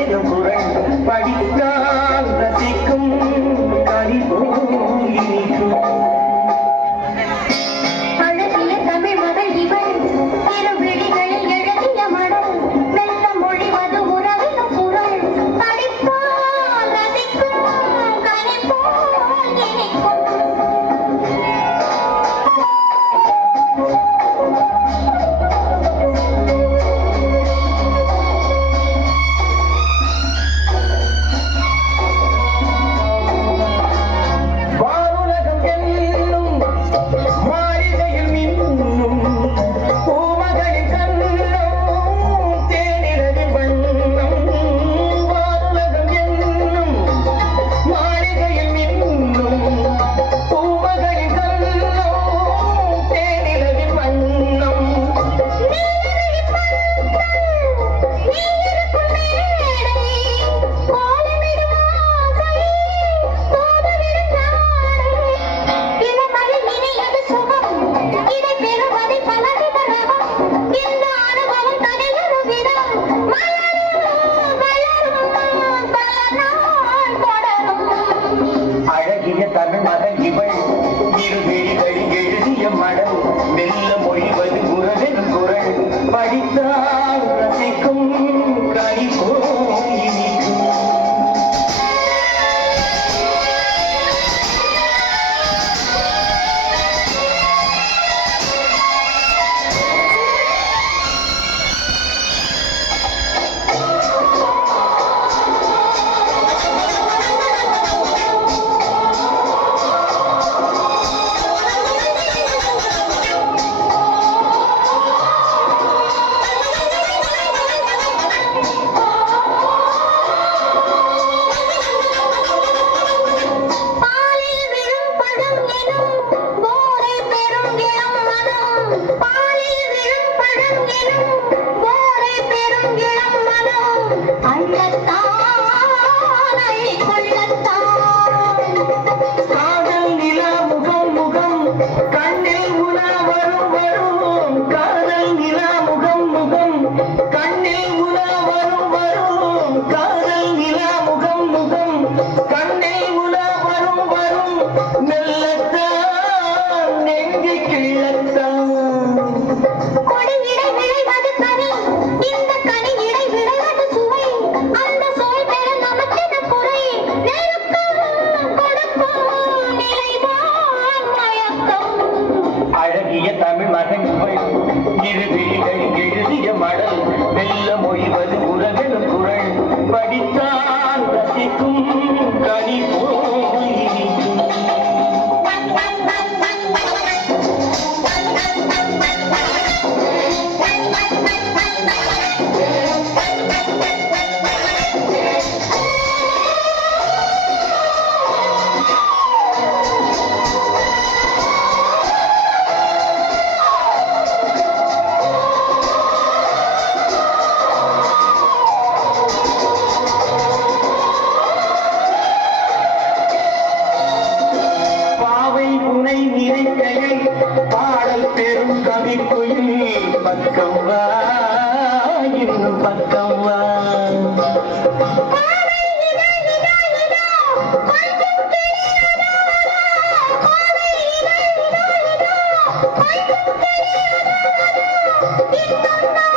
உறவிலும் குரல் படித்தால் ரசிக்கும் கனிபோ இனிக்கும். அழகிய தமிழ் மகள் இவள் திருவிழிகளில் எழுதிய மடல் மெல்ல மொழிவது உறவிலும் குரல் படித்தால் ரசிக்கும் கனிபோ இனிக்கும். தமிழ் மகன் இவள் இருவிழிகளில் எழுதிய மடல் மெல்ல மொழிவது உறவிலும் குரல் படித்தால் ரசிக்கும் கனிபோ இனிக்கும். காதல் நிலா முகம் முகம் கண்ணில் உலா வரும் வரும். காதல் நிலா முகம் முகம் கண்ணில் உலா வரும் வரும். காதல் நிலா முகம் முகம் கண்ணில் உலா வரும் வரும். மெல்லத்தான் நெஞ்சு கிள்ளத்தான் அழகிய தமிழ் மகன் இவள் இருவிழிகளில் எழுதிய மடல் மெல்ல மொழிவது உறவிலும் குரல் படித்தால் ரசிக்கும் கனிபோ இனிக்கும். பாடல் பெரும் கவிக்குயில் பக்கம் வா இன்னும் பக்கம் வா. It's